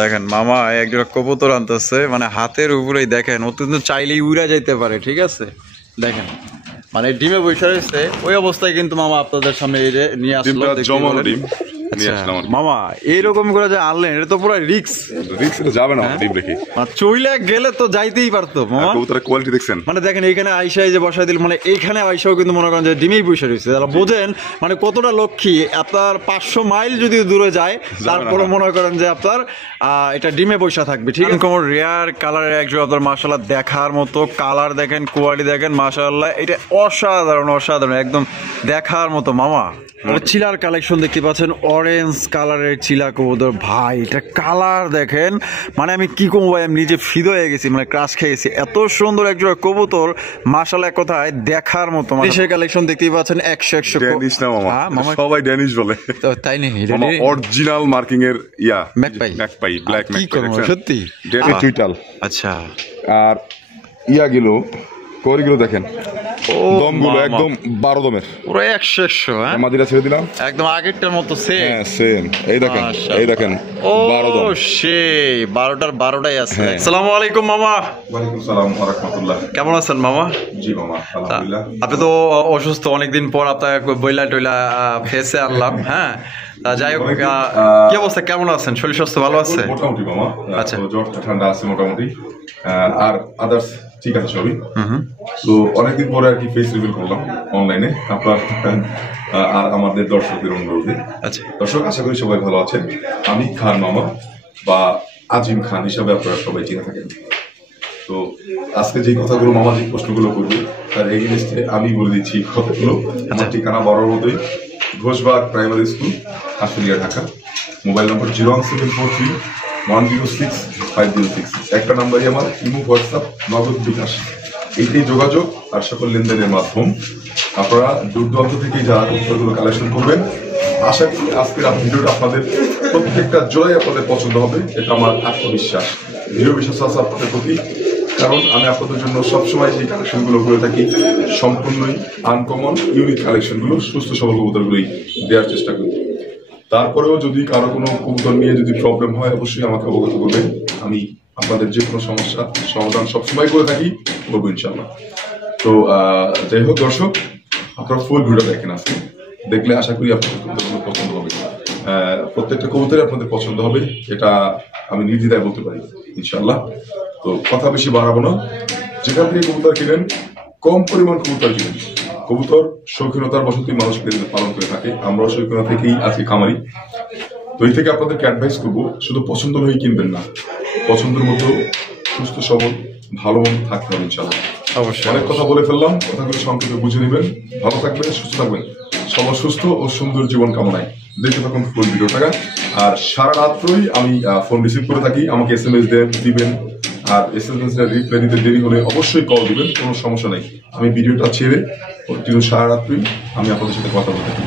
দেখেন মামা একজোড়া কবুতর আনতেছে, মানে হাতের উপরেই দেখেন, ও কিন্তু চাইলেই উড়া যাইতে পারে, ঠিক আছে? দেখেন মানে ডিমে বসে রয়েছে ওই অবস্থায়, কিন্তু মামা আপনাদের সামনে এই যে নিয়ে আসলো ডিম। মামা এইরকম করে যে আনলেন, এটা তো পুরো রিক্স যাবে না ডিম রেখে, চইলে গেলে তো যাইতেই পারতো মামা। কবুতরের কোয়ালিটি দেখছেন, মানে দেখেন এইখানে আইসাই যে বসাই দিল, মানে এইখানে আইসাও কিন্তু মনে করেন যে ডিমেই বসে রয়েছে, তাহলে বোঝেন মানে কতটা লক্ষ্মী। আপনার 500 মাইল যদি দূরে যায় তারপরে মনে করেন যে আপনার এটা ডিমে বসা থাকবে, ঠিক আছে? কোনো রেয়ার কালারের একজন আপনার মাশাআল্লাহ দেখার মতো কালার দেখেন, কোয়ালিটি দেখেন, মাশাআল্লাহ এটা অসাধারণ অসাধারণ একদম দেখার মতো মামা। চিলার কালেকশন দেখতে পাচ্ছেন, অরেঞ্জ কালারের চিলা কবুতর ভাই, এটা কালার দেখেন, মানে আমি কি কমবো ভাই, আমি নিজে ফিদো হয়ে গেছি, মানে ক্রাশ খেয়েছি, এত সুন্দর একজন কবুতর মাশাআল্লাহ, এক কথায় দেখার মতো। সেই কালেকশন দেখতেই পাচ্ছেন 100 ড্যানিশ না মামা, সবাই ড্যানিশ বলে, তাই নেই অরিজিনাল মার্কিং এর ম্যাকপাই ব্ল্যাক ম্যাকপাই সত্যি ড্যানি টুইটাল। আচ্ছা, আর গেল করিগুলো দেখেন, দমগুলো একদম 12 দমের, পুরো 100 হ্যাঁ, মাদিরা ছেড়ে দিলাম একদম আগেরটার মতো সেম। এই দেখেন ও সেই 12টার 12টাই আছে। আসসালামু আলাইকুম মামা। ওয়ালাইকুম সালাম ওয়া রাহমাতুল্লাহ। কেমন আছেন মামা? জি মামা আলহামদুলিল্লাহ। আপনি তো অসুস্থ, অনেকদিন পর আপনার বইলা টইলা ফেসে আনলাম, হ্যাঁ যাই হোক, কি অবস্থা, কেমন আছেন? শরীর স্বাস্থ্য ভালো আছে? মোটামুটি মামা, আচ্ছা জ্বর ঠান্ডা আছে মোটামুটি, আর আদার্স ঠিক আছে সবই। তো অনেকদিন পরে আর কি ফেস রিভিল করলাম অনলাইনে আপনার আর আমাদের দর্শকদের অনুরোধে। আচ্ছা দর্শক, আশা করি সবাই ভালো আছেন। আমি খান মামা বা আজিম খান হিসাবে আপনারা সবাই চিনে থাকেন। তো আজকে যে কথাগুলো মামা যে প্রশ্নগুলো করবে তার এগেইনস্টে আমি বলে দিচ্ছি কথাগুলো। আমার ঠিকানা বড়র মতোই, Ghoshbag primary school, Ashulia, Dhaka. Mobile নম্বর 01743106506। একটা নাম্বারই আমার, ইমো, হোয়াটসঅ্যাপ, নগদ, বিকাশ, এইটাই যোগাযোগ আর সকল লেনদেনের মাধ্যম। আপনারা দূর দূরান্ত থেকে যারা কবুতরগুলো কালেকশন করবেন, আশা করি আজকের ভিডিওটা আপনাদের প্রত্যেকটা জোড়াই আপনাদের পছন্দ হবে, এটা আমার আত্মবিশ্বাস। দৃঢ় বিশ্বাস আছে আপনাদের প্রতি, কারণ আমি আপনাদের জন্য সবসময় যে কালেকশনগুলো করে থাকি সম্পূর্ণই আনকমন ইউনিক কালেকশনগুলো, সুস্থ সবল কবুতরগুলোই দেওয়ার চেষ্টা করি। তারপরেও যদি কারো কোনো কবুতর নিয়ে যদি প্রবলেম হয় অবশ্যই আমাকে অবগত করবেন। আমি আপনাদের যে কোনো সমস্যা সমাধান সবসময় করে থাকি, করবো ইনশাআল্লাহ। তো যাই হোক দর্শক, আপনারা ফুল ভিডিও দেখেন, আজকে দেখলে আশা করি আপনাদের কবুতরগুলো পছন্দ হবে। প্রত্যেকটা কবুতরই আপনাদের পছন্দ হবে, এটা আমি নির্দ্বিধায় বলতে পারি ইনশাআল্লাহ। তো কথা বেশি বাড়াবো না, যেখান থেকে কবুতর কিনেন কম পরিমাণ কবুতর কিনেন। কবুতর শৌখিনতার বসতই মানুষ পালন করে থাকে, আমরাও শৌখিনতা থেকেই আজকে খামারি। তো এই থেকে আপনাদেরকে অ্যাডভাইস করবো, শুধু পছন্দ হয়েই কিনবেন না, পছন্দের মতো সুস্থ সবল ভালো মন থাকতে হবে ইনশাআল্লাহ। অবশ্যই অনেক কথা বলে ফেললাম, কথাগুলো সংক্ষেপে বুঝে নেবেন। ভালো থাকবেন, সুস্থ থাকবেন, সবার সুস্থ ও সুন্দর জীবন কামনায় দেখতে থাকুন ফুল ভিডিওটা। আর সারা রাত্রই আমি ফোন রিসিভ করে থাকি, আমাকে SMS দিবেন, আর SMS রিপ্লাই দিতে দেরি হলে অবশ্যই কল দিবেন, কোনো সমস্যা নেই। আমি ভিডিওটা ছেড়ে সারা রাত্রি আমি আপনাদের সাথে কথা বলতে থাকি।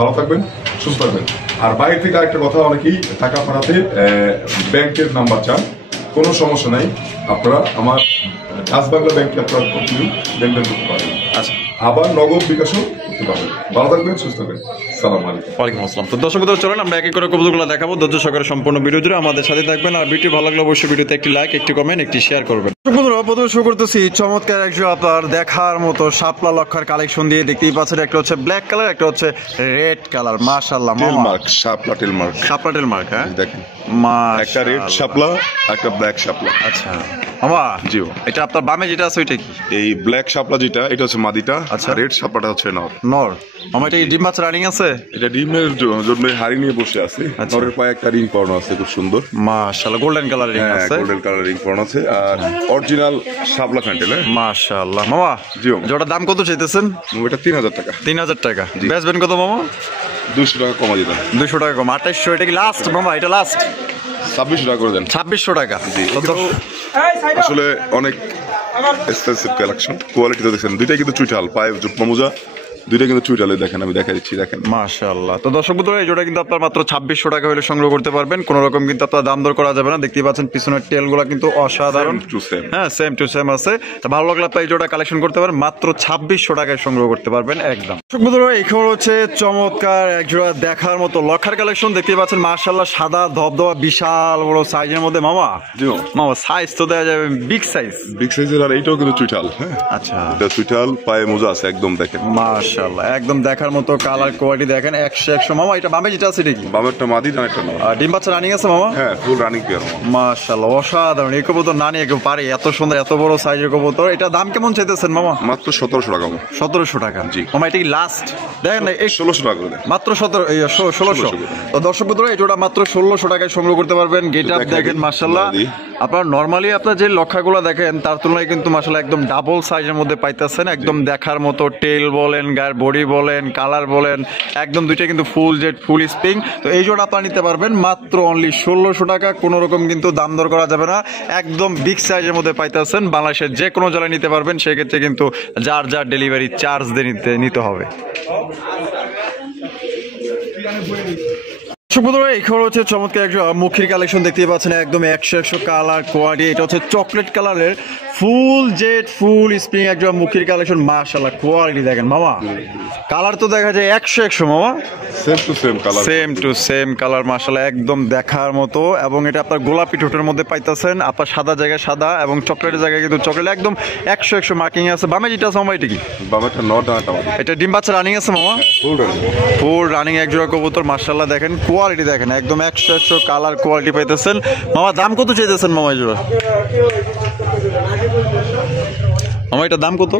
ভালো থাকবেন, সুস্থ থাকবেন। আর বাইরে থেকে আরেকটা কথা, অনেকেই টাকা পাঠাতে ব্যাংকের নাম্বার চান, কোনো সমস্যা নাই, আপনারা আমার ডাচ বাংলা ব্যাংকে আপনারা লেনদেন করতে পারবেন। আচ্ছা, আবার নগদ বিকাশও করতে পারবেন। ভালো থাকবেন, সুস্থ থাকবেন। সালাম আলাইকুম। ওয়ালাইকুম আসসালাম। তো দর্শক চলেন আমরা এক এক করে কবুতরগুলো দেখাবো, ধৈর্য সহকারে সম্পূর্ণ ভিডিও জুড়ে আমাদের সাথে থাকবেন। আর ভিডিও ভালো লাগলে অবশ্যই ভিডিওতে একটি লাইক, একটি কমেন্ট, একটি শেয়ার করবেন। প্রথমে শুরু করতেছি চমৎকার একজন আপনার দেখার মতো শাপলা লক্ষার কালেকশন দিয়ে। দেখতেই পাচ্ছেন একটা হচ্ছে ব্ল্যাক কালার, একটা হচ্ছে রেড কালার। মাশাআল্লাহ মার্ক, শাপলা টেল মার্ক, শাপলা টেল মার্ক। হ্যাঁ দেখেন, একটা রেড শাপলা, একটা ব্ল্যাক শাপলা। আচ্ছা মামা, জি এটা আপনার বামে যেটা আছে ওইটা কি? এই ব্ল্যাক শাপলা যেটা, এটা হচ্ছে মাদিটা। আচ্ছা, রেড শাপলাটা হচ্ছে নর। নর মামা, এটা ডিম বাচ্চা রানিং আছে? এটা ডিমের জন্য হাড়ি নিয়ে বসে আছে। নরের পায়ে একটা রিং পরানো আছে, খুব সুন্দর মাশাআল্লাহ, গোল্ডেন কালার রিং আছে, গোল্ডেন কালার রিং পরানো আছে। আর অরিজিনাল শাপলা ফ্যান্টেল। মাশাআল্লাহ মামা, জি জোড়ার দাম কত চাইতেছেন? এটা 3000 টাকা। 3000 টাকা। বেচবেন কত মামা? 200 টাকা কমা দিবেন। 200 টাকা কম, 2800। এটা কি লাস্ট মামা? এটা লাস্ট 2600 টাকা করে দেন। 2600 টাকা। আসলে অনেক এক্সপেন্সিভ কালেকশন, কোয়ালিটি তো দেখছেন, দুইটাই কিন্তু চুইটাল, পায়ে জুপমা মোজা, দুইটা কিন্তু চুইটালে দেখেন, আমি দেখা দিচ্ছি, দেখেন মাশাআল্লাহ। তো দর্শক বন্ধুরা এই জোড়া কিন্তু আপনার মাত্র 2600 টাকা হলে সংগ্রহ করতে পারবেন, কোনো রকম কিন্তু আপনার দাম দর করা যাবে না। দেখতেই পাচ্ছেন পিছনের টেলগুলো কিন্তু অসাধারণ, হ্যাঁ সেম টু সেম আছে। তো ভালো লাগলে আপনি এই জোড়া কালেকশন করতে পারেন, মাত্র 2600 টাকায় সংগ্রহ করতে পারবেন একদম। দর্শক বন্ধুরা এখানে হচ্ছে চমৎকার এক জোড়া দেখার মতো লক্ষার কালেকশন দেখতেই পাচ্ছেন, মাশাআল্লাহ সাদা ধবধবা বিশাল বড় সাইজের মধ্যে। মামা মামা সাইজ তো দেওয়া যাবে বিগ সাইজের, আর এইটাও কিন্তু চুইটাল। হ্যাঁ আচ্ছা, এটা চুইটাল, পায়ে মোজা আছে একদম, দেখেন মাশাআল্লাহ একদম দেখার মতো কালার কোয়ালিটি দেখেন 100 মামা। এটা বামে যেটা আছে কি? বামেরটা মাদি, ডানেরটা নর। ডিম বাচ্চা রানিং আছে মামা? হ্যাঁ ফুল রানিং পেয়ার মাশাআল্লাহ, অসাধারণ। এই কবুতর না নিয়ে কেউ পারে, এত সুন্দর এত বড় সাইজের কবুতর। এটা দাম কেমন চাইতেছেন মামা? মাত্র 1700 টাকা। 1700 টাকা জি মামা। এটা কি লাস্ট? দেখেন এই 1600 টাকা মাত্র, 1600। তো দর্শক বন্ধুরা এই জোড়া মাত্র 1600 টাকায় সংগ্রহ করতে পারবেন। গেট আপ দেখেন মাশাআল্লাহ, আপনার নরমালি আপনার যে লক্ষাগুলো দেখেন তার তুলনায় কিন্তু মাশাআল্লাহ একদম ডাবল সাইজের মধ্যে পাইতেছেন, একদম দেখার মতো। টেল বলেন, গায়ের বডি বলেন, কালার বলেন, একদম দুইটা কিন্তু ফুল জেড ফুল স্প্রিং। তো এই জোড়া আপনারা নিতে পারবেন মাত্র অনলি 1600 টাকা, কোনো রকম কিন্তু দাম দর করা যাবে না, একদম বিগ সাইজের মধ্যে পাইতেছেন। বাংলাদেশের যে কোনো জেলায় নিতে পারবেন, সেক্ষেত্রে কিন্তু যার যার ডেলিভারি চার্জ দিয়ে নিতে হবে। এখানে হচ্ছে চমৎকার একটা মুখির কালেকশন দেখতে পাচ্ছেন, একদম 100 কালার কোয়ালিটি। এটা হচ্ছে চকলেট কালারের ফুল জেড ফুল স্প্রিং একদম মুখির কালেকশন। মাশাআল্লাহ কোয়ালিটি দেখেন মামা, কালার তো দেখা যায় 100 মামা, সেম টু সেম কালার মাশাআল্লাহ একদম দেখার মতো। এবং এটা আপনার গোলাপি ঠোঁটের মধ্যে পাইতেছেন, আপনার সাদা জায়গায় সাদা এবং চকলেটের জায়গায় কিন্তু চকলেট, একদম 100 মার্কিং আছে। বামে যেটা আছে মামা, এটা কি? বামেটা নট, এটা ডিম বাচ্চা রানিং আছে মামা, ফুল রানিং এক জোড়া কবুতর মাশাআল্লাহ দেখেন কোয়ালিটি দেখেন, একদম 100 কালার কোয়ালিটি পাইতেছেন। মামা দাম কত চাইতেছেন মামা এই জোড়া? মামা এটার দাম কত?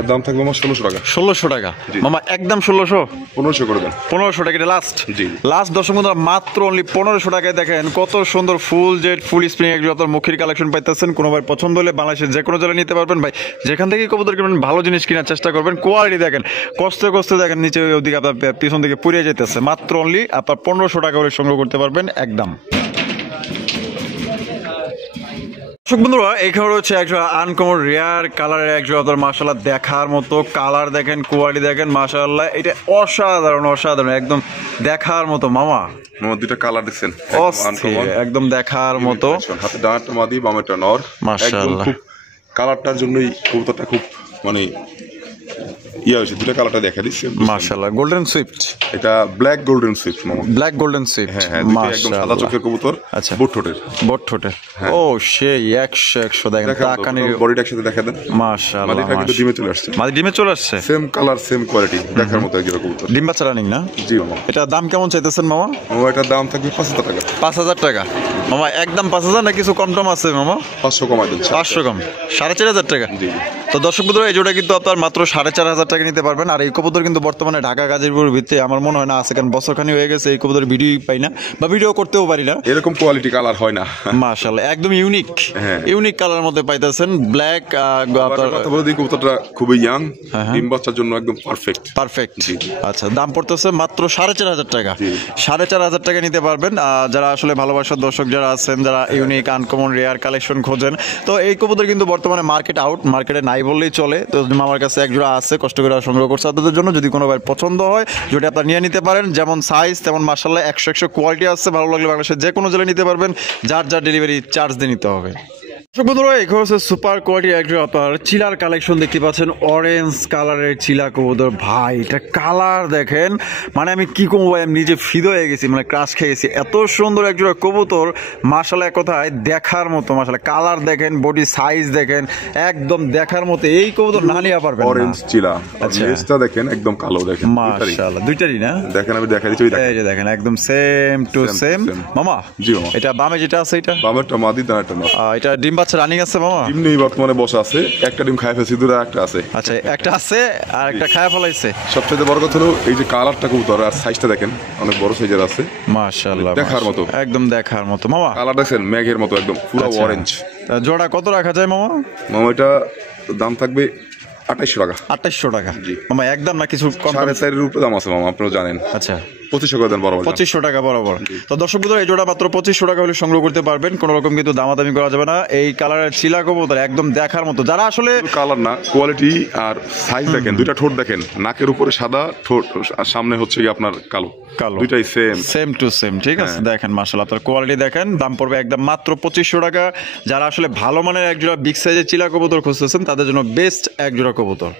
এর দাম থাকবে আমার 1600 টাকা। 1600 টাকা মামা, একদম 1600, 1500 করে দেন। 1500 টাকা এটা লাস্ট, জি লাস্ট। দর্শক বন্ধুরা মাত্র অনলি 1500 টাকায় দেখেন কত সুন্দর ফুল জেড ফুল স্প্রিং একজন আপনার মুখের কালেকশন পাইতেছেন। কোনো ভাই পছন্দ হলে বাংলাদেশের যে কোনো জেলায় নিতে পারবেন। ভাই যেখান থেকে কবুতর কিনবেন ভালো জিনিস কেনার চেষ্টা করবেন। কোয়ালিটি দেখেন, কষ্ট দেখেন নিচে ওদিকে আপনার পিছন দিকে পুড়িয়ে যেতেছে। মাত্র অনলি আপনার 1500 টাকা করে সংগ্রহ করতে পারবেন একদম। বন্ধুরা এখানে রয়েছে একটা আনকমন রেয়ার কালারের একজন আপনার মাশাআল্লাহ দেখার মতো কালার দেখেন, কোয়ালিটি দেখেন মাশাআল্লাহ, এটা অসাধারণ অসাধারণ একদম দেখার মতো। মামা দুইটা কালার দেখছেন, একদম দেখার মতো। হাতে ডানাটা মাদি, বামেটা নর মাশাআল্লাহ। কালারটার জন্যই কবুতরটা খুব মানে হয়েছে, দুটো কালারটা দেখা দিচ্ছে মাশাআল্লাহ। গোল্ডেন সুইফট, এটা ব্ল্যাক গোল্ডেন সুইফট মামা, ব্ল্যাক গোল্ডেন সুইফট। হ্যাঁ একদম সাদা চোখের কবুতর। আচ্ছা বট ঠোঁটের ও সেই 100 দেখেন, তাকানি বডিটা একসাথে দেখা দেন মাশাআল্লাহ। মাদিটা কিন্তু ডিমে চলে আসছে, মাদি ডিমে চলে আসছে, সেম কালার সেম কোয়ালিটি দেখার মতো একজন কবুতর। ডিম বাচ্চা রানিং না? জি মামা। এটা দাম কেমন চাইতেছেন মামা? ও এটার দাম থাকবে 5000 টাকা। 5000 টাকা মামা, একদম 5000 না কিছু কম টম আছে মামা? 500 কমাই দিচ্ছি, 500 কম, 4500 টাকা। জি তো দর্শক বন্ধুরা এই জোড়া কিন্তু আপনার মাত্র 4500 টাকা নিতে পারবেন। আর এই কবুতর কিন্তু বর্তমানে ঢাকা গাজীপুর ভিত্তি আমার মনে হয় না আছে, কারণ বছরখানি হয়ে গেছে এই কবুতর ভিডিও পাই না বা ভিডিও করতেও পারি না, এরকম কোয়ালিটি কালার হয় না মাশাআল্লাহ, একদম ইউনিক কালার মধ্যে পাইতেছেন। ব্ল্যাক কবুতরটা খুবই ইয়াং, ডিম বাচ্চার জন্য একদম পারফেক্ট। আচ্ছা দাম পড়তেছে মাত্র 4500 টাকা। 4500 টাকা নিতে পারবেন। যারা আসলে ভালোবাসার দর্শক যারা আছেন, যারা ইউনিক আনকমন রেয়ার কালেকশন খোঁজেন, তো এই কবুতর কিন্তু বর্তমানে মার্কেটে নাই বললেই চলে। তো আমার কাছে এক জোড়া আছে, কষ্ট করে সংগ্রহ করছে আপনাদের জন্য। যদি কোনো ভাই পছন্দ হয় যেটা আপনারা নিয়ে নিতে পারেন, যেমন সাইজ তেমন মাশাআল্লাহ 100 কোয়ালিটি আছে। ভালো লাগলে বাংলাদেশের যে কোনো জেলায় নিতে পারবেন, যার ডেলিভারি চার্জ দিয়ে নিতে হবে। বন্ধুরা এখানে হচ্ছে সুপার কোয়ালিটি একজন আপনার চিলার কালেকশন দেখতে পাচ্ছেন, অরেঞ্জ কালারের চিলা কবুতর। ভাই এটা কালার দেখেন, মানে আমি কি কমবো ভাই, আমি নিজে ফিদো হয়ে গেছি, মানে ক্রাশ খেয়ে গেছি। এত সুন্দর একজন কবুতর মাশাআল্লাহ, এক কথায় দেখার মতো মাশাআল্লাহ। কালার দেখেন, বডি সাইজ দেখেন, একদম দেখার মতো। এই কবুতর না নিয়ে পারবেন। অরেঞ্জ চিলা, আচ্ছা এটা দেখেন একদম কালো দেখেন মাশাআল্লাহ, দুইটারই না দেখেন, আমি দেখা দিচ্ছি এই যে দেখেন একদম সেম টু সেম মামা। জি মামা। এটা বামে যেটা আছে এটা বামেরটা মাদি, ডানাটা নর। এটা ডিম বাচ্চা রানিং আছে মামা? ডিম নেই বর্তমানে, বসা আছে। একটা ডিম খায় ফেলছি, দুটো একটা আছে। আচ্ছা একটা আছে আর একটা খায় ফেলাইছে। সবচেয়ে বড় কথা হলো এই যে কালারটা কবুতর আর সাইজটা দেখেন, অনেক বড় সাইজের আছে মাশাআল্লাহ, দেখার মতো একদম দেখার মতো মামা। কালার দেখেন মেঘের মতো একদম পুরো অরেঞ্জ। জোড়া কত রাখা যায় মামা? মামা এটা দাম থাকবে 2800 টাকা। 2800 টাকা জি মামা, একদম না কিছু কম? 4.5 এর উপরে দাম আছে মামা, আপনারা জানেন। আচ্ছা 2500 করে দেন বরাবর। 2500 টাকা বরাবর। তো দর্শক বন্ধুরা এই জোড়া মাত্র 2500 টাকা হলে সংগ্রহ করতে পারবেন, কোনো রকম কিন্তু দামাদামি করা যাবে না। এই কালারের চিলা কবুতর একদম দেখার মতো, যারা আসলে কালার না, কোয়ালিটি আর সাইজ দেখেন, দুইটা ঠোঁট দেখেন, নাকের উপরে সাদা, ঠোঁট আর সামনে হচ্ছে কি আপনার কালো, দুইটাই সেম টু সেম, ঠিক আছে। দেখেন মাশাআল্লাহ, আপনার কোয়ালিটি দেখেন, দাম পড়বে একদম মাত্র 2500 টাকা। যারা আসলে ভালো মানের এক জোড়া বিগ সাইজের চিলা কবুতর খুঁজতেছেন তাদের জন্য বেস্ট এক জোড়া কবুতর।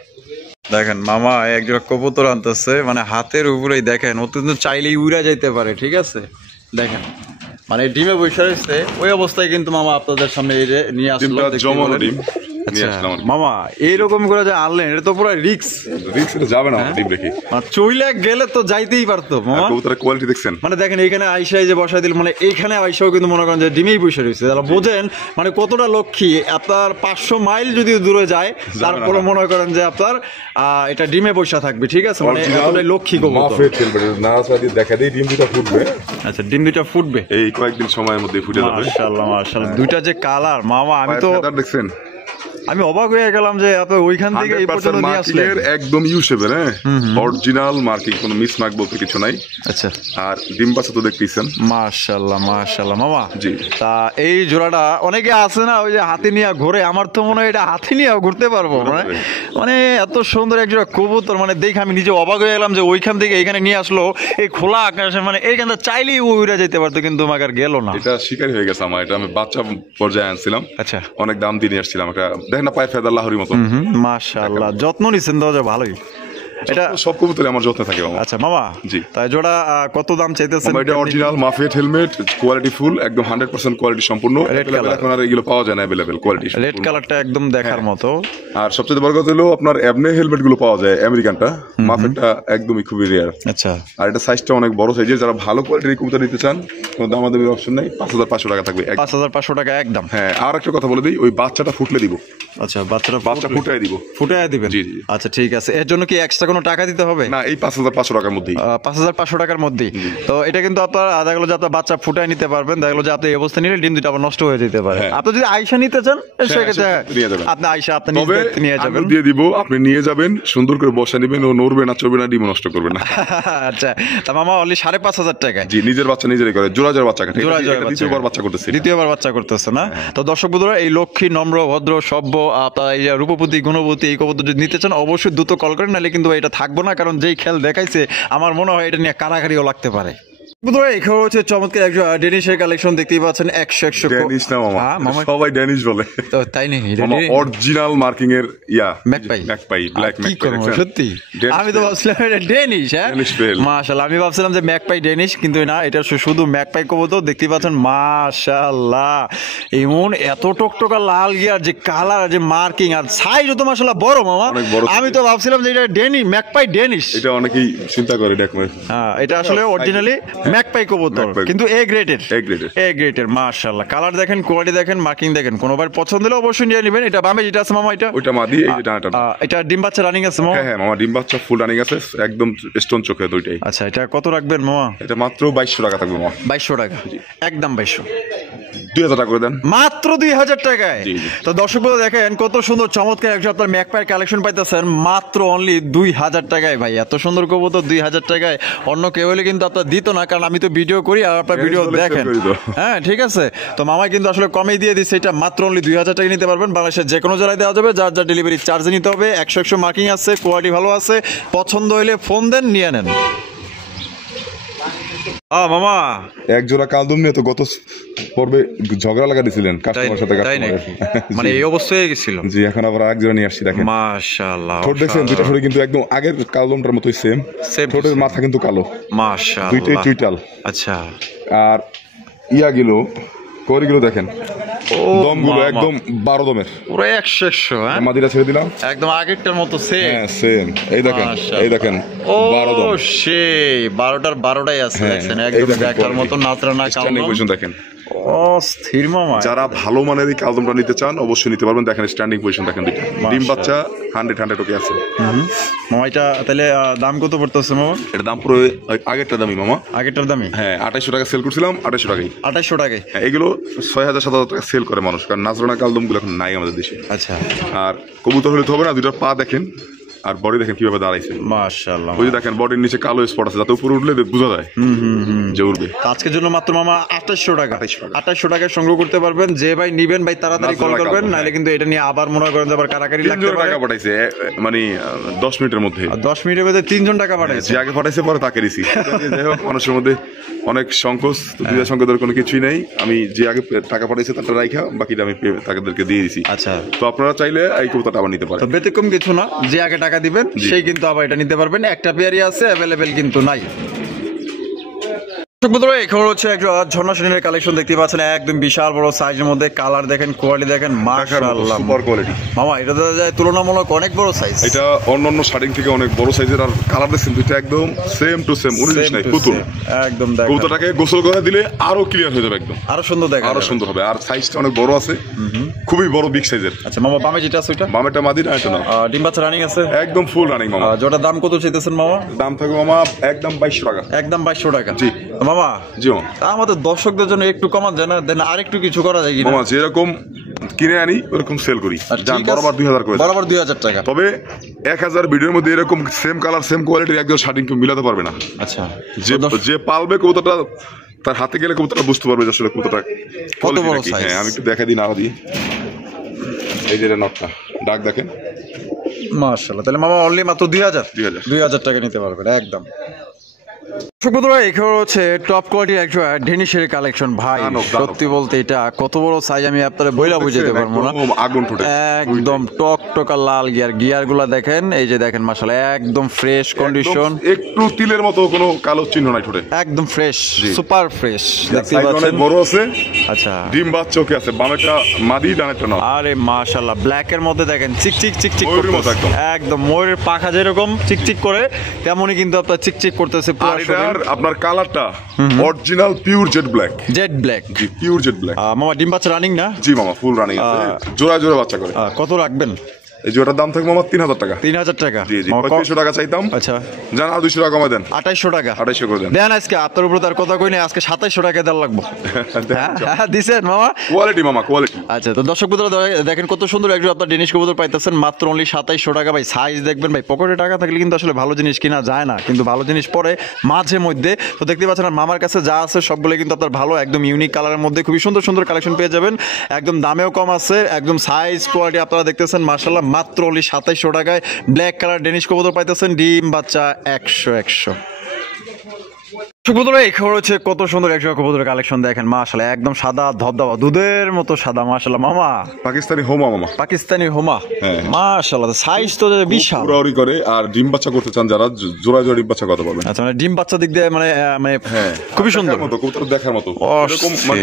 দেখেন মামা এক জোড়া কবুতর আনতেছে, মানে হাতের উপরেই দেখেন, ও কিন্তু চাইলেই উড়া যাইতে পারে, ঠিক আছে। দেখেন মানে ডিমে বসে রয়েছে ওই অবস্থায় কিন্তু মামা আপনাদের সামনে এই যে নিয়ে আসলো। আচ্ছা মামা এইরকম করে যে আনলেন, এটা তো পুরো রিক্স যাবে না ডিম রেখে, চইলে গেলে তো যাইতেই পারতো মামা। কবুতরের কোয়ালিটি দেখছেন, মানে দেখেন এইখানে আইসাই যে বসাই দিল, মানে এইখানে আইসাও কিন্তু মনে করেন যে ডিমেই বসে রয়েছে, তাহলে বোঝেন মানে কতটা লক্ষ্মী। আপনার 500 মাইল যদি দূরে যায় তারপরে মনে করেন যে আপনার এটা ডিমে বসা থাকবে, ঠিক আছে। মানে এতটাই লক্ষ্মী কবুতর। দেখা দেই ডিম দুটো ফুটবে। আচ্ছা ডিম দুটো ফুটবে এই কয়েকদিন সময়ের মধ্যে ফুটে যাবে। মাশাআল্লাহ মাশাআল্লাহ, দুইটা যে কালার মামা, আমি তো দেখছেন, আমি অবাক হয়ে গেলাম যে আপনি ওইখান থেকে এই পর্যন্ত নিয়ে আসলেন। একদম ইউ শেপের, হ্যাঁ অরিজিনাল মার্কিং, কোনো মিস মার্ক বলতে কিছু নাই। আচ্ছা আর ডিম বাচ্চা তো দেখতেছেন। মাশাআল্লাহ মাশাআল্লাহ মামা। জি তা এই জোড়াটা অনেকে আছে না ওই যে হাতি নিয়ে ঘুরে, আমার তো মনে হয় এটা হাতি নিয়েও ঘুরতে পারবো, মানে এত সুন্দর এক জোড়া কবুতর, মানে দেখে আমি নিজে অবাক হয়ে গেলাম যে ওইখান থেকে এখানে নিয়ে আসলো এই খোলা আকাশে, মানে এইখানটা চাইলেই উড়ে যেতে পারতো, কিন্তু আমাকে আর গেল না। এটা শিকারি হয়ে গেছে আমার, এটা আমি বাচ্চা পর্যায়ে আনছিলাম। আচ্ছা অনেক দাম দিয়ে নিয়ে আসছিলাম, একটা দেখেন না পায়ে ফেদার লাহরির মতো। মাশাআল্লাহ, যত্ন নিছেন তো ভালোই। এটা সব কবুতরে আমার যত্ন থাকে মামা। আচ্ছা মামা জি, তাই জোড়া কত দাম চাইতেছেন? এটা অরিজিনাল মাফেট হেলমেট, কোয়ালিটি ফুল, একদম 100% কোয়ালিটি সম্পূর্ণ। এখন আর এগুলো পাওয়া যায় না अवेलेबल কোয়ালিটি, রেড কালারটা একদম দেখার মতো। আর সবচেয়ে বড় কথা হলো আপনার এবনে হেলমেট গুলো পাওয়া যায়, আমেরিকানটা, মাফেটটা একদমই খুবই রেয়ার। আচ্ছা আর এটা সাইজটা অনেক বড় সাইজের, যারা ভালো কোয়ালিটির কবুতর নিতে চান কোনো দামাদামির অপশন নাই, 5500 টাকা থাকবে। 5500 টাকা একদম। হ্যাঁ, আর একটা কথা বলে দিই, ওই বাচ্চাটা ফুটলে দিব। আচ্ছা বাচ্চা ফুটায় দিবেন। জি। আচ্ছা ঠিক আছে, এর জন্য কি এক্সট্রা কোনো টাকা দিতে হবে? না, এই 5500 টাকার মধ্যেই, 5500 টাকার মধ্যেই। তো এটা কিন্তু আপনার দেখা গেলো যে আপনার বাচ্চা ফুটায় নিতে পারবেন, দেখা গেলো যে আপনি এই অবস্থা নিলে ডিম দুটো আবার নষ্ট হয়ে যেতে পারে। আপনি যদি আয়সা নিতে চান সেক্ষেত্রে আপনি আয়সা আপনি নিয়ে যাবেন, দিয়ে দিব, আপনি নিয়ে যাবেন, সুন্দর করে বসা নেবেন, ও নড়বে না চড়বে না, ডিম নষ্ট করবে না। আচ্ছা তা মামা অনলি 5500 টাকা। জি, নিজের বাচ্চা নিজেরই করে, জোড়া বাচ্চা কাটে, দ্বিতীয়বার বাচ্চা করতেছে না। তো দর্শক বন্ধুরা, এই লক্ষ্মী নম্র ভদ্র সভ্য আপনার এই রূপবতী গুণবতী এই কবুতর যদি নিতে চান অবশ্যই দ্রুত কল করেন, নাহলে কিন্তু এটা থাকবো না, কারণ যেই খেল দেখাইছে আমার মনে হয় এটা নিয়ে কারাকারিও লাগতে পারে। এখানে হচ্ছে চমৎকার একজন ডেনিশের কালেকশন দেখতেই পাচ্ছেন। 100 ডেনিশ না মামা, সবাই ডেনিশ বলে, তো তাই নেই অরিজিনাল মার্কিং এর ম্যাকপাই ব্ল্যাক ম্যাকপাই। সত্যি আমি তো ভাবছিলাম এটা ডেনিশ। হ্যাঁ মাশাআল্লাহ, আমি ভাবছিলাম যে ম্যাকপাই ডেনিশ, কিন্তু না, এটা শুধু ম্যাকপাই কবুতর। দেখতেই পাচ্ছেন মাশাআল্লাহ, এমন এত টকটকা লাল গিয়ার যে কালার, যে মার্কিং আর সাইজও তো মাশাআল্লাহ বড় মামা। আমি তো ভাবছিলাম যে এটা ডেনিশ, ম্যাকপাই ডেনিশ, এটা অনেকেই চিন্তা করে। হ্যাঁ এটা আসলে অরিজিনালি ম্যাকপাই কবুতর, কিন্তু এ গ্রেডের মাশাআল্লাহ। কালার দেখেন, কোয়ালিটি দেখেন, মার্কিং দেখেন, কোনোবার পছন্দ হলে অবশ্যই নিয়ে নেবেন। এটা বামে যেটা আছে মামা, এটা ওইটা মাদি, এই যে ডানাটা, এটা ডিম বাচ্চা রানিং আছে মামা? হ্যাঁ মামা, ডিম বাচ্চা ফুল রানিং আছে, একদম স্টোন চোখে দুইটাই। আচ্ছা এটা কত রাখবেন মামা? এটা মাত্র 2200 টাকা থাকবে মামা। 2200 টাকা একদম, 2200, 2000 টাকা করে দেন, মাত্র 2000 টাকায়। তো দর্শক বন্ধু দেখেন কত সুন্দর চমৎকার একজন আপনার ম্যাকপাই কালেকশন পাইতেছেন মাত্র অনলি 2000 টাকায়। ভাই এত সুন্দর কবুতর 2000 টাকায় অন্য কেউ হলে কিন্তু আপনার দিত না, কারণ আমি তো ভিডিও করি আর আপনার ভিডিও দেখেন। হ্যাঁ ঠিক আছে, তো মামা কিন্তু আসলে কমে দিয়ে দিচ্ছে, এটা মাত্র অনলি 2000 টাকা নিতে পারবেন। বাংলাদেশের যে কোনো জায়গায় দেওয়া যাবে, যার ডেলিভারি চার্জ নিতে হবে। 100 মার্কিং আছে, কোয়ালিটি ভালো আছে, পছন্দ হলে ফোন দেন, নিয়ে নেন। মামা এক জোড়া কালদম নিয়ে তো গত পর্বে ঝগড়া লাগা দিছিলেন কাস্টমারের সাথে, মানে এই অবস্থা হয়ে গেছিল। জি, এখন আবার এক জোড়া নিয়ে আসছি, দেখেন মাশাআল্লাহ। ঠোঁট দেখছেন, দুইটা ঠোঁট কিন্তু একদম আগের কালদমটার মতোই সেম, ঠোঁটের মাথা কিন্তু কালো, মাশাআল্লাহ, দুইটাই চুইটাল। আচ্ছা, আর কোয়ারিগুলো দেখেন, দমগুলো একদম 12 দমের, পুরো 100। হ্যাঁ মাদিরা ছেড়ে দিলাম, একদম আগেরটার মতো সেম। এই দেখেন 12 দম, সেই 12টার 12টাই আছে, দেখেন একদম দেখার মতো, নাতরা না কালো দেখেন। স্থির মামা, যারা ভালো মানের এই কালদমটা নিতে চান অবশ্যই নিতে পারবেন। দেখেন স্ট্যান্ডিং পজিশন দেখেন, দুইটা ডিম বাচ্চা 100 ওকে আছে মামা। এটা তাহলে দাম কত পড়তেছে মামা? এটা দাম পুরো আগেরটার দামই মামা, আগেরটার দামই। হ্যাঁ 2800 টাকা সেল করছিলাম, 2800 টাকায়। হ্যাঁ, এগুলো 6000-7000 টাকা সেল করে মানুষ, কারণ নাজরানা কালদম গুলো এখন নাই আমাদের দেশে। আচ্ছা, আর কবুতর হলে তো হবে না, দুইটা পা দেখেন, আর বডি দেখেন কিভাবে দাঁড়াইছে মাশাআল্লাহ। ওই যে দেখেন বডির নিচে কালো স্পট আছে, যাতে উপরে উঠলে বোঝা যায় যে উঠবে। তো আজকের জন্য মাত্র মামা 2800 টাকা, 2800 টাকায় সংগ্রহ করতে পারবেন। যে ভাই নিবেন ভাই তাড়াতাড়ি কল করবেন, নাহলে কিন্তু এটা নিয়ে আবার মনে করেন যে আবার কারাকারি লাগতে পারে। টাকা পাঠাইছে মানে 10 মিনিটের মধ্যে, 10 মিনিটের মধ্যে 3 জন টাকা পাঠাইছে। যে আগে পাঠাইছে পরে তাকে দিছি। যাই হোক, মানুষের মধ্যে অনেক সংকোচ, তো দুইটা সংকোচের কোনো কিছুই নাই। আমি যে আগে টাকা পাঠাইছে তারটা রাইখা বাকিটা আমি তাদেরকে দিয়ে দিছি। আচ্ছা, তো আপনারা চাইলে এই কবুতরটা আবার নিতে পারেন। তো ব্যতিক্রম কিছু না, যে আগে টাকা দিবেন সেই কিন্তু আবার এটা নিতে পারবেন। একটা পেয়ারই আছে, অ্যাভেলেবেল কিন্তু নাই। এখন হচ্ছে একটা ঝর্ণা শ্রেণীর কালেকশন দেখতে পাচ্ছেন, একদম বিশাল বড় সাইজের মধ্যে। কালার দেখেন, কোয়ালিটি দেখেন, মাশাআল্লাহ সুপার কোয়ালিটি। মামা এটা তো তুলনামূলক অনেক বড় সাইজ। এটা অন্যান্য শার্টিং থেকে অনেক বড় সাইজের, আর কালার দেখছেন দুইটা একদম সেম টু সেম, 19 নাই পুতুল একদম। দেখেন কবুতরটাকে গোসল করে দিলে আরো ক্লিয়ার হয়ে যাবে, একদম আরো সুন্দর দেখা আরো সুন্দর হবে। আর সাইজটা অনেক বড় আছে, খুবই বড় বিগ সাইজের। আচ্ছা মামা, বামে যেটা আছে ওইটা? বামেরটা মাদি না, এটা না। ডিম বাচ্চা রানিং আছে একদম ফুল রানিং মামা। যেটার দাম কত চাইতেছেন মামা? দাম থাকবে মামা একদম 2200 টাকা। একদম 2200 টাকা। জি মামা। জি মামা, আমাদের দর্শকদের জন্য একটু কমান যায় না, দেন আরেকটু কিছু করা যায় কিনা? মামা যেরকম কিনে আনি ওরকম সেল করি, জান বরাবর 2000 করে, বরাবর 2000 টাকা। তবে 1000 ভিডিওর মধ্যে এরকম সেম কালার সেম কোয়ালিটির একদম শার্টিং কেউ মিলাতে পারবে না। আচ্ছা, যে পালবে কবুতরটা তার হাতে গেলে কবুতরটা বুঝতে পারবে যে আসলে কবুতরটা কত বড় সাইজ। হ্যাঁ, আমি একটু দেখাই দিই না দিই। এই যে নটটা ডাক দেখেন, মাশাআল্লাহ। তাহলে মামা অনলি মাত্র 2000 টাকা নিতে পারবেন একদম। এখানে হচ্ছে টপ কোয়ালিটির একটা ডেনিশের কালেকশন ভাই। সত্যি বলতে এটা কত বড় সাইজ আমি আপনাদের বইলা বুঝাতে পারবো না। আগুন ফুটে একদম টকটকা লাল গিয়ার গুলা দেখেন, এই যে দেখেন মাশাআল্লাহ, একদম ফ্রেশ কন্ডিশন, একটু তিলের মতো কোনো কালো চিহ্ন নাই ঠোঁটে, একদম ফ্রেশ, সুপার ফ্রেশ। দেখতে পাচ্ছেন অনেক বড় আছে। আচ্ছা, ডিম বাচ্চা ওকে আছে, বামেরটা মাদি ডানেরটা না। আরে মাশাআল্লাহ, ব্ল্যাক এর মধ্যে দেখেন চিকচিক ময়ূরের মতো একদম। একদম ময়ূরের পাখা যেরকম চিকচিক করে তেমনই কিন্তু আপনার চিকচিক করতেছে পুরো শরীর। আপনার কালারটা original pure jet black. Jet black, জি পিওর জেড ব্ল্যাক। মামা ডিম বাচ্চা রানিং না? জি মামা, ফুল রানিং আছে, জোড়া জোড়া বাচ্চা করে। কত রাখবেন? এই জোড়ার দাম থাকবে মামা 3000 টাকা। 3000 টাকা? জি জি, 3500 টাকা চাইতাম। আচ্ছা, জান আর 200 টাকা কমাই দেন। 2800 টাকা। 2800 করে দেন। দেন আজকে আপনার উপর তার কথা কই না, আজকে 2700 টাকা দেওয়া লাগবে। হ্যাঁ দিছেন মামা, কোয়ালিটি মামা কোয়ালিটি। আচ্ছা, তো দর্শক বন্ধুরা দেখেন কত সুন্দর একজন আপনার ডেনিশ কবুতর পাইতেছেন মাত্র অনলি 2700 টাকা। ভাই সাইজ দেখবেন ভাই, পকেটে টাকা থাকলে কিন্তু আসলে ভালো জিনিস কিনা যায় না, কিন্তু ভালো জিনিস পরে মাঝে মধ্যে। তো দেখতে পাচ্ছেন আর মামার কাছে যা আছে সবগুলো কিন্তু আপনার ভালো, একদম ইউনিক কালারের মধ্যে খুবই সুন্দর সুন্দর কালেকশন পেয়ে যাবেন। একদম দামেও কম আছে, একদম সাইজ কোয়ালিটি আপনারা দেখতেছেন মাশাআল্লাহ, মাত্র অনলি 2700 টাকায় ব্ল্যাক কালার ডেনিশ কবুতর পাইতেছেন, ডিম বাচ্চা 100। কত সুন্দর একশো কবুতরের কালেকশন দেখেন মাশাআল্লাহ, একদম সাদা ধবধবা দুধের মতো সাদা মাশাআল্লাহ। মামা পাকিস্তানি হোমা মামা, পাকিস্তানি হোমা মাশাআল্লাহ, সাইজ তো বিশাল উড়াউড়ি করে। আর ডিম বাচ্চা করতে চান যারা, জোড়া জোড়া ডিম বাচ্চা কথা বলবেন। আচ্ছা, মানে ডিম বাচ্চা দিক দিয়ে মানে খুবই সুন্দর মতো কবুতর দেখার মতো, এরকম মানে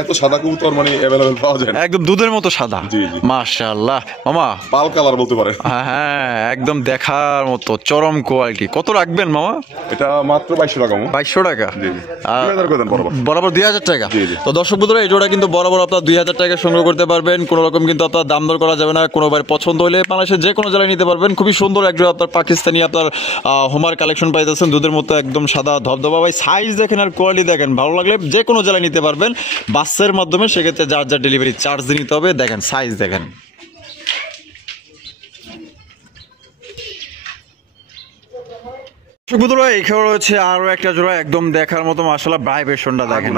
এত সাদা কবুতর মানে अवेलेबल পাওয়া যায় না, একদম দুধের মতো সাদা। জি জি মাশাআল্লাহ মামা, পাল কালার বলতে পারে। হ্যাঁ একদম দেখার মতো চরম কোয়ালিটি। কত রাখবেন মামা? এটা মাত্র 2200 টাকা। 2200 টাকা? জি জি, 2000 করে দেন বরাবর। বরাবর 2000 টাকা? জি জি। তো দর্শক বন্ধুরা এই জোড়া কিন্তু বরাবর আপনার 2000 টাকা সংগ্রহ করতে পারবেন, কোনো রকম কিন্তু আপনার দাম দর করা যাবে না। কোনো ভাই পছন্দ হলে বাংলাদেশের যে কোনো জেলায় নিতে পারবেন। খুবই সুন্দর একজন আপনার পাকিস্তানি আপনার হোমার কালেকশন পাইতেছেন, দুধের মতো একদম সাদা ধবধবা। ভাই সাইজ দেখেন আর কোয়ালিটি দেখেন, ভালো লাগলে যে কোনো জেলায় নিতে পারবেন বাসের মাধ্যমে, সেক্ষেত্রে যার যার ডেলিভারি চার্জ নিতে হবে। দেখেন সাইজ দেখেন। এখানে রয়েছে আরো একটা জোড়া, একদম দেখার মতো মাশাআল্লাহ, ভাইব্রেশনটা দেখেন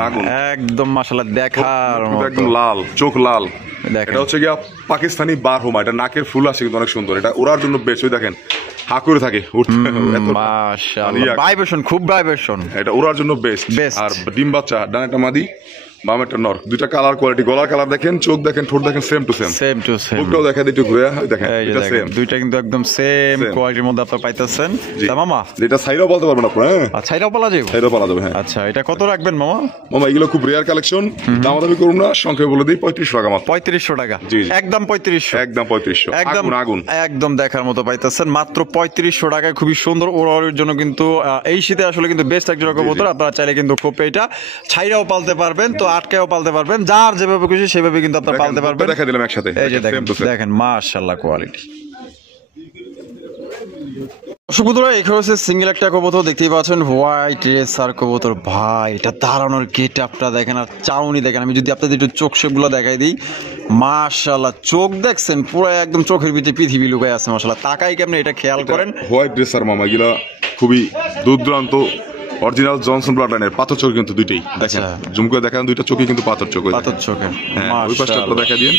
একদম মাশাআল্লাহ দেখার মতো, একদম লাল চোখ লাল। এটা হচ্ছে গিয়া পাকিস্তানি বার হোমা, এটা নাকের ফুল আছে কিন্তু অনেক সুন্দর, এটা ওড়ার জন্য বেশ। ওই দেখেন হাকুরে থাকে, মাশাআল্লাহ ভাইব্রেশন, খুব ভাইব্রেশন, এটা ওড়ার জন্য বেস্ট। আর ডিম বাচ্চা ডানেরটা মাদি, বামেরটা নর, দুইটা কালার কোয়ালিটি। গলার কালার দেখেন, চোখ দেখেন, ঠোঁট দেখেন, সেম টু সেম। মুখটাও দেখা দিই একটু ঘুরে দেখেন, এটা সেম, দুইটা কিন্তু একদম সেম কোয়ালিটির মধ্যে আপনারা পাইতেছেন। মামা এটা ছাইরাও বলতে পারবেন আপনারা? হ্যাঁ ছাইরাও পালা যাবে, ছাইরাও পালা যাবে। হ্যাঁ আচ্ছা, এটা কত রাখবেন মামা? মামা এগুলো খুব রেয়ার কালেকশন, দামাদামি করুন না, সংখ্যা বলে দিই 3500 টাকা মাত্র। 3500 টাকা? জি একদম 3500, একদম 3500, একদম আগুন একদম দেখার মতো পাইতেছেন মাত্র 3500 টাকায়। খুবই সুন্দর ওড়ার জন্য কিন্তু এই শীতে আসলে কিন্তু বেস্ট একজন কবুতর। আপনারা চাইলে কিন্তু খুব এটা ছাইরাও পালতে পারবেন, তো আটকাও পালতে পারবেন, যার যেভাবে খুশি সেভাবে কিন্তু আপনারা পালতে পারবেন। দেখা দিলাম একসাথে, এই যে দেখেন মাশাআল্লাহ কোয়ালিটি। সুবুধরা এখানে হচ্ছে সিঙ্গেল একটা কবুতর দেখতেই পাচ্ছেন, হোয়াইট রেসার কবুতর। ভাই এটা দাঁড়ানোর গেট আপটা দেখেন আর চাউনি দেখেন। আমি যদি আপনাদের একটু চোখ শেপগুলো দেখাই দিই, মাশাআল্লাহ চোখ দেখছেন পুরো একদম চোখের ভিতরে পৃথিবী লুকায় আছে। মাশাআল্লাহ তাকাই কেমনে এটা খেয়াল করেন। হোয়াইট ড্রেসার মামা, এগুলা খুবই দুর্দান্ত অরিজিনাল জনসন ব্লাড লাইনের পাথর চোখ কিন্তু দুইটাই দেখেন, জুম করে দেখেন দুইটা চোখই কিন্তু পাথর চোখ, পাথর চোখে। হ্যাঁ ওই পাশটা একটু দেখা দিন,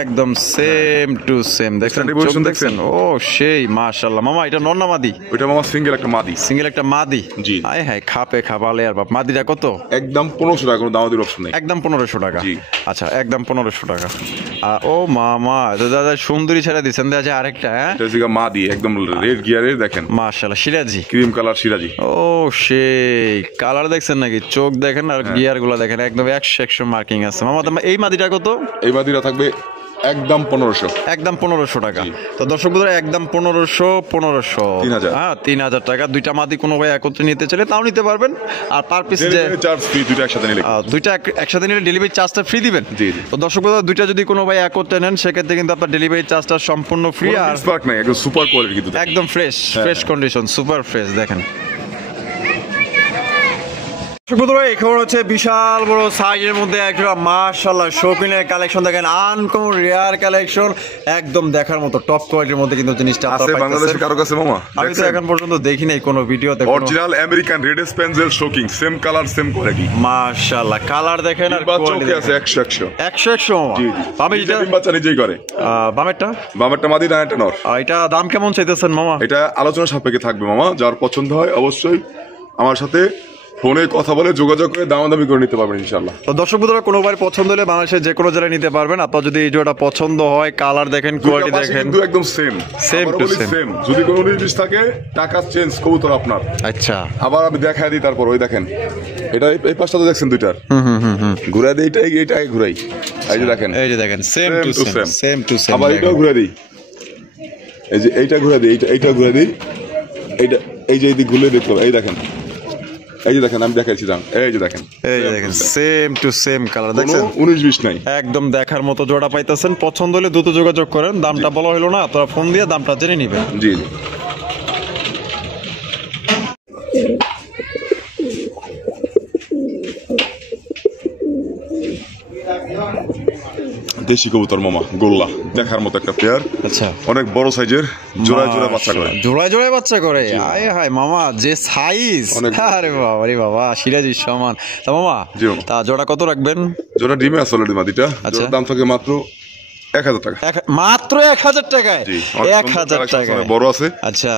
একদম সেম টু সেম দেখছেন, চোখ দেখছেন। ও সেই মাশাআল্লাহ। মামা এটা নর না মাদি? ওইটা মামা সিঙ্গেল একটা মাদি। সিঙ্গেল একটা মাদি? জি। আয় হায় খাপে খাবালে আর বাপ। মাদিটা কত? একদম 1500 টাকা, কোনো দামাদির অপশন নেই, একদম 1500 টাকা। জি। আচ্ছা একদম 1500 টাকা। ও মামা দাদা সুন্দরী ছেড়ে দিচ্ছেন, দেখা আরেকটা। হ্যাঁ এটা হচ্ছে মাদি, একদম রেড গিয়ারের দেখেন, মাশাআল্লাহ সিরাজি, ক্রিম কালার সিরাজি। ও সেই কালার দেখছেন নাকি, চোখ দেখেন আর গিয়ার গুলো দেখেন, একদম 100 মার্কিং আছে। মামা এই মাদিটা কত? এই মাদিটা থাকবে একদম 1500, একদম 1500 টাকা। তো দর্শক বন্ধুরা একদম 1500 3000। হ্যাঁ 3000 টাকা। দুইটা মাদি কোনো ভাই একত্রে নিতে চাইলে তাও নিতে পারবেন। আর পার পিস যে চার্জ ফ্রি, দুইটা একসাথে নিলে, দুইটা একসাথে নিলে ডেলিভারি চার্জটা ফ্রি দিবেন। জি জি। তো দর্শক বন্ধুরা দুইটা যদি কোনো ভাই একত্রে নেন সেক্ষেত্রে কিন্তু আপনার ডেলিভারি চার্জটা সম্পূর্ণ ফ্রি। আর স্পার্ক নাই, একদম সুপার কোয়ালিটি কিন্তু, একদম ফ্রেশ কন্ডিশন, সুপার ফ্রেশ দেখেন। এই খবর হচ্ছে বিশাল বড় সাইজের মধ্যে একটা মাশাআল্লাহ শৌখিনের কালেকশন দেখেন, আনকমন রেয়ার কালেকশন, একদম দেখার মতো টপ কোয়ালিটির মধ্যে কিন্তু জিনিসটা আছে আপনারা বাংলাদেশে পাইতেছেন। কারো কাছে মামা? আমি তো এখন পর্যন্ত দেখি নাই কোনো ভিডিওতে। অরিজিনাল আমেরিকান রেড স্পেন্সেল শোকিং, সেম কালার সেম কোয়ালিটি, মাশাআল্লাহ কালার দেখেন আর বাচ্চা কোয়ালিটি আছে 100 100 মামা। জি আমি জি, ডিম বাচ্চা নিজেই করে। বামেরটা বামেরটা মাদি, ডানেরটা নর। এটা দাম কেমন চাইতেছেন মামা? এটা আলোচনা সাপেক্ষে থাকবে মামা, যার পছন্দ হয় অবশ্যই আমার সাথে ফোনে কথা বলে যোগাযোগ করে দামাদামি করে নিতে পারবেন ইনশাআল্লাহ। তো দর্শক বন্ধুরা কোনো ভাই পছন্দ হলে বাংলাদেশের যে কোনো জেলায় নিতে পারবেন। আপনার যদি এই জোড়াটা পছন্দ হয়, কালার দেখেন, কোয়ালিটি দেখেন, কিন্তু একদম সেম টু সেম। যদি কোনো 19-20 থাকে টাকা চেঞ্জ কবুতর আপনার। আচ্ছা আবার আমি দেখাই দিই, তারপর ওই দেখেন এটা এই পাশটা তো দেখছেন দুইটার, ঘুরাই দিই, এইটা আগে ঘুরাই, এই যে দেখেন, এই যে দেখেন সেম টু সেম। আবার এইটাও ঘুরাই দিই, এই যে এইটা ঘুরাই দিই, এইটা ঘুরাই দিই, এইটা এই যে এইদিক ঘুরে দেখো, এই দেখেন, এই যে দেখেন আমি দেখাইছি দাম, এই যে দেখেন সেম টু সেম কালার দেখছেন, 19-20 নাই, একদম দেখার মতো জোড়া পাইতেছেন। পছন্দ হলে দ্রুত যোগাযোগ করেন। দামটা বলা হলো না, আপনারা ফোন দিয়ে দামটা জেনে নেবেন। জি। দেশি কবুতর মামা, গোল্লা দেখার মতো একটা পেয়ার। আচ্ছা অনেক বড় সাইজের, জোড়ায় জোড়ায় বাচ্চা করে, জোড়ায় বাচ্চা করে। আয় হায় মামা যে সাইজ, আরে বাবা রে বাবা, সিরাজির সমান। তা মামা তা জোড়া কত রাখবেন? জোড়া ডিমে আছে অলরেডি মাদিটা, জোড়ার দাম থাকে মাত্র 1000 টাকা। মাত্র 1000 টাকায়? 1000 টাকায় বড় আছে। আচ্ছা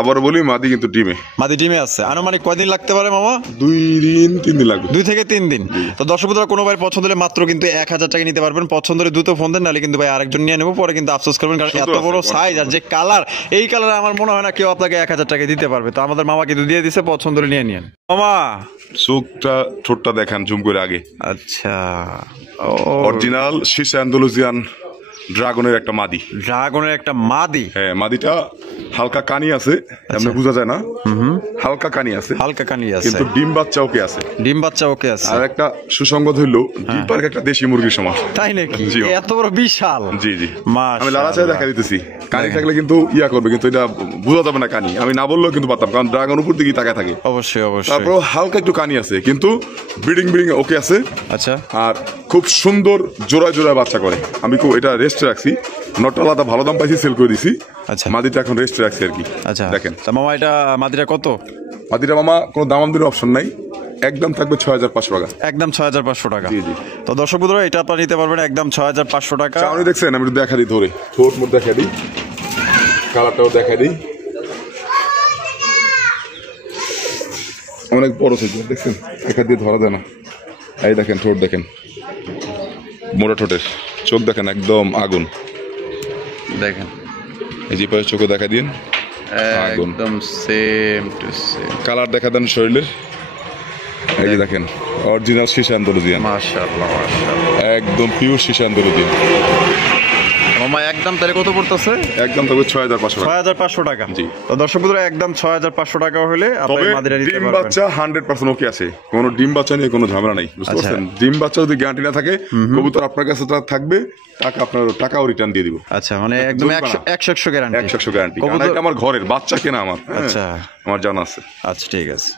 আবার বলি মাদি কিন্তু ডিমে, মাদি ডিমে আছে। আনুমানিক কয়দিন লাগতে পারে মামা? 2-3 দিন লাগবে, 2 থেকে 3 দিন। তো দর্শক বন্ধুরা কোনো ভাই পছন্দ হলে মাত্র কিন্তু 1000 টাকা নিতে পারবেন। পছন্দ হলে দ্রুত ফোন দেন, নাহলে কিন্তু ভাই আরেকজন নিয়ে নেবো, পরে কিন্তু আফসোস করবেন। কারণ এত বড় সাইজ আর যে কালার, এই কালার আমার মনে হয় না কেউ আপনাকে 1000 টাকা দিতে পারবে। তো আমাদের মামা কিন্তু দিয়ে দিছে, পছন্দ হলে নিয়ে নিন। মামা চোখটা ঠোঁটটা দেখেন জুম করে আগে। আচ্ছা অরিজিনাল শিশা অ্যান্ডালুসিয়ান ড্রাগনের একটা মাদি, ড্রাগনের একটা মাদি। হ্যাঁ মাদিটা হালকা কানি আছে, এমনি বোঝা যায় না, হালকা কানি আছে, হালকা কানি আছে, কিন্তু ডিম বাচ্চা ওকে আছে, ডিম বাচ্চা ওকে আছে। আর একটা সুসংগত হইলো ডিম পার্ক একটা দেশি মুরগির সমান। তাই নাকি? এত বড় বিশাল? জি জি। আমি লালাচাই দেখা দিতেছি, কানি থাকলে কিন্তু ইয়া করবে, কিন্তু এটা বোঝা যাবে না কানি, আমি না বললেও কিন্তু পারতাম, কারণ ড্রাগন উপর দিকে তাকায় থাকে। অবশ্যই অবশ্যই। তারপর হালকা একটু কানি আছে, কিন্তু ব্রিডিং ওকে আছে। আচ্ছা। আর খুব সুন্দর জোড়ায় জোড়ায় বাচ্চা করে। আমি খুব এটা রেস্টে রাখছি, নটটা আলাদা ভালো দাম পাইছি, সেল করে দিছি। আচ্ছা মাদিটা এখন রেস্টে রাখছি আর কি। আচ্ছা দেখেন মামা এটা মাদিটা কত? মাদিটা মামা কোনো দামাদামির অপশন নাই, একদম থাকবে 6500 টাকা, একদম 6500 টাকা। জি জি। তো দর্শক বন্ধুরা এটা আপনারা নিতে পারবেন একদম 6500 টাকা। চাউনি দেখছেন, আমি একটু দেখা দিই ধরে, ঠোঁট মোট দেখা দিই, কালারটাও দেখা দিই, অনেক বড় সাইজ দেখছেন, একা দিয়ে ধরা যায় না। এই দেখেন ঠোঁট দেখেন, মোটা ঠোঁটের, চোখ দেখেন একদম আগুন দেখেন, এই যে পাশে চোখে দেখা দিন, আগুন একদম সেম টু সেম কালার দেখা দেন শরীরের। এই যে দেখেন অরিজিনাল শিশা আন্দোলজিয়ান, মাশাআল্লাহ মাশাআল্লাহ, একদম পিওর শিশা আন্দোলজিয়ান। মামা একদম তাহলে কত পড়তেছে? একদম তবে 6500 টাকা। 6500 টাকা। জি। তো দর্শক বন্ধুরা একদম 6500 টাকা হলে তবে আপনি মাদিরা নিতে ডিম পারবেন। বাচ্চা 100% ওকে আছে, কোনো ডিম বাচ্চা নিয়ে কোনো ঝামেলা নাই, বুঝতে আচ্ছা। পারছেন? ডিম বাচ্চা যদি গ্যারান্টি না থাকে কবুতর আপনার কাছে থাকবে, আপনার টাকাও রিটার্ন দিয়ে দিব। আচ্ছা, মানে একদম 100 গ্যারান্টি। 100 গ্যারান্টি, কারণ এটা আমার ঘরের বাচ্চা কেনা আমার। আচ্ছা আমার জানা আছে। আচ্ছা ঠিক আছে।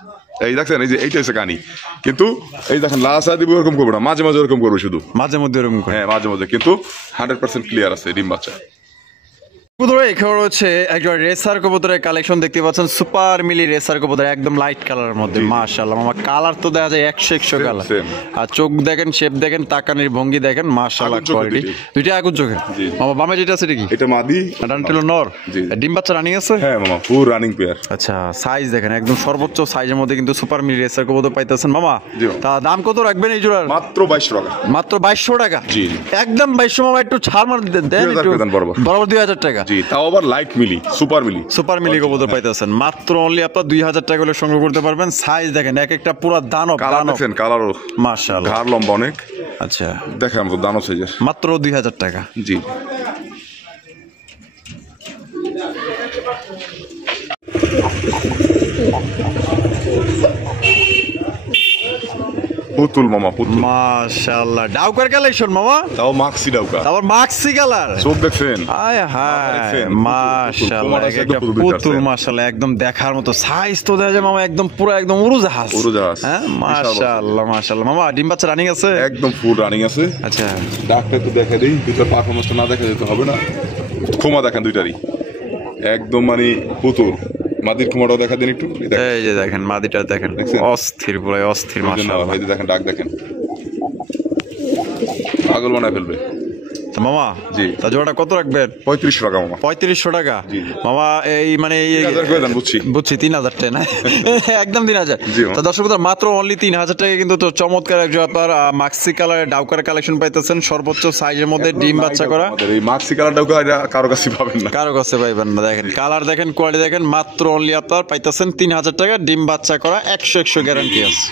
এই দেখছেন, এই যে এইটা হচ্ছে কানি, কিন্তু এই দেখেন লাসা দিব এরকম করবো না, মাঝে মাঝে এরকম করবো শুধু, মাঝে মধ্যে এরকম করে। হ্যাঁ মাঝে মাঝে, কিন্তু 100% ক্লিয়ার আছে ডিম বাচ্চা। কবুতর এখানে হচ্ছে একজন রেসার কবুতরের কালেকশন দেখতে পাচ্ছেন, সুপার মিলি রেসার কবুতর, একদম লাইট কালারের মধ্যে। মাশাআল্লাহ মামা, কালার তো দেখা যায় 100 কালার। same. আর চোখ দেখেন, শেপ দেখেন, তাকানির ভঙ্গি দেখেন, মাশাআল্লাহ আগুন চোখের কোয়ালিটি দুইটা আগুন চোখের। জি। মামা বামে যেটা আছে এটা কি? এটা মাদি, ডানটিল নর। জি। ডিম বাচ্চা রানিং আছে? হ্যাঁ মামা, ফুল রানিং পেয়ার। আচ্ছা, সাইজ দেখেন একদম সর্বোচ্চ সাইজের মধ্যে কিন্তু সুপার মিলি রেসার কবুতর পাইতেছেন মামা। জি। তা দাম কত রাখবেন এই জোড়ার? মাত্র 2200 টাকা। মাত্র 2200 টাকা। জি। একদম 2200 মামা, একটু ছাড় মার দেন 2000 একটু। দেন বরাবর। বরাবর 2000 টাকা। জি, তাও আবার লাইট মিলি, সুপার মিলি। সুপার মিলি কবুতর পাইতেছেন মাত্র অনলি আপনার 2000 টাকা হলে সংগ্রহ করতে পারবেন। সাইজ দেখেন এক একটা পুরো দানব। কালার দেখছেন, কালারও মাশাআল্লাহ। ঘাড় লম্বা অনেক। আচ্ছা, দেখেন তো দানব সাইজের। মাত্র 2000 টাকা। জি। পুতুল মামা, পুতুল। মাশাআল্লাহ, ডাউকার কালেকশন মামা। তাও মাক্সি ডাউকা। আবার মাক্সি কালার। চোখ দেখছেন? আয় হায়, দেখছেন? মাশাআল্লাহ, পুতুল, একটা পুতুল পুতুল দেখছেন? মাশাআল্লাহ, একদম দেখার মতো সাইজ তো দেখা যায় মামা, একদম পুরো একদম উড়োজাহাজ। উড়োজাহাজ। হ্যাঁ, বিশাল বড়। মাশাআল্লাহ মাশাআল্লাহ। মামা ডিম বাচ্চা রানিং আছে? একদম ফুল রানিং আছে। আচ্ছা, ডাকটা একটু দেখে দিই, ভিতর পারফরমেন্সটা না দেখা যেতে হবে না। ক্ষমা দেখেন দুইটারই, একদম মানে পুতুল। মাদির ক্ষমাটাও দেখা দিন একটু। এই দেখেন, এই যে দেখেন মাদিটা দেখেন, দেখছেন? অস্থির পুরো অস্থির মাশাআল্লাহ। এই যে দেখেন ডাক দেখেন, পাগল বানায় ফেলবে। তো মামা জি। তা জোড়াটা কত রাখবেন? 3500 টাকা মামা। 3500 টাকা। জি, জি। মামা এই মানে 3000 করে দেন, বুঝছি। বুঝছি 3000 টাকা না একদম 3000। জি, মামা। তো দর্শক মাত্র অনলি 3000 টাকা কিন্তু তো চমৎকার একজন আপনার মাক্সি কালারের ডাউকার কালেকশন পাইতেছেন, সর্বোচ্চ সাইজের মধ্যে ডিম বাচ্চা করা। আমাদের এই মাক্সি কালারটাও কারো কাছে পাবেন না। কারো কাছে পাইবেন না। দেখেন কালার দেখেন, কোয়ালিটি দেখেন, মাত্র অনলি আপনার পাইতেছেন 3000 টাকা, ডিম বাচ্চা করা, 100 গ্যারান্টি আছে।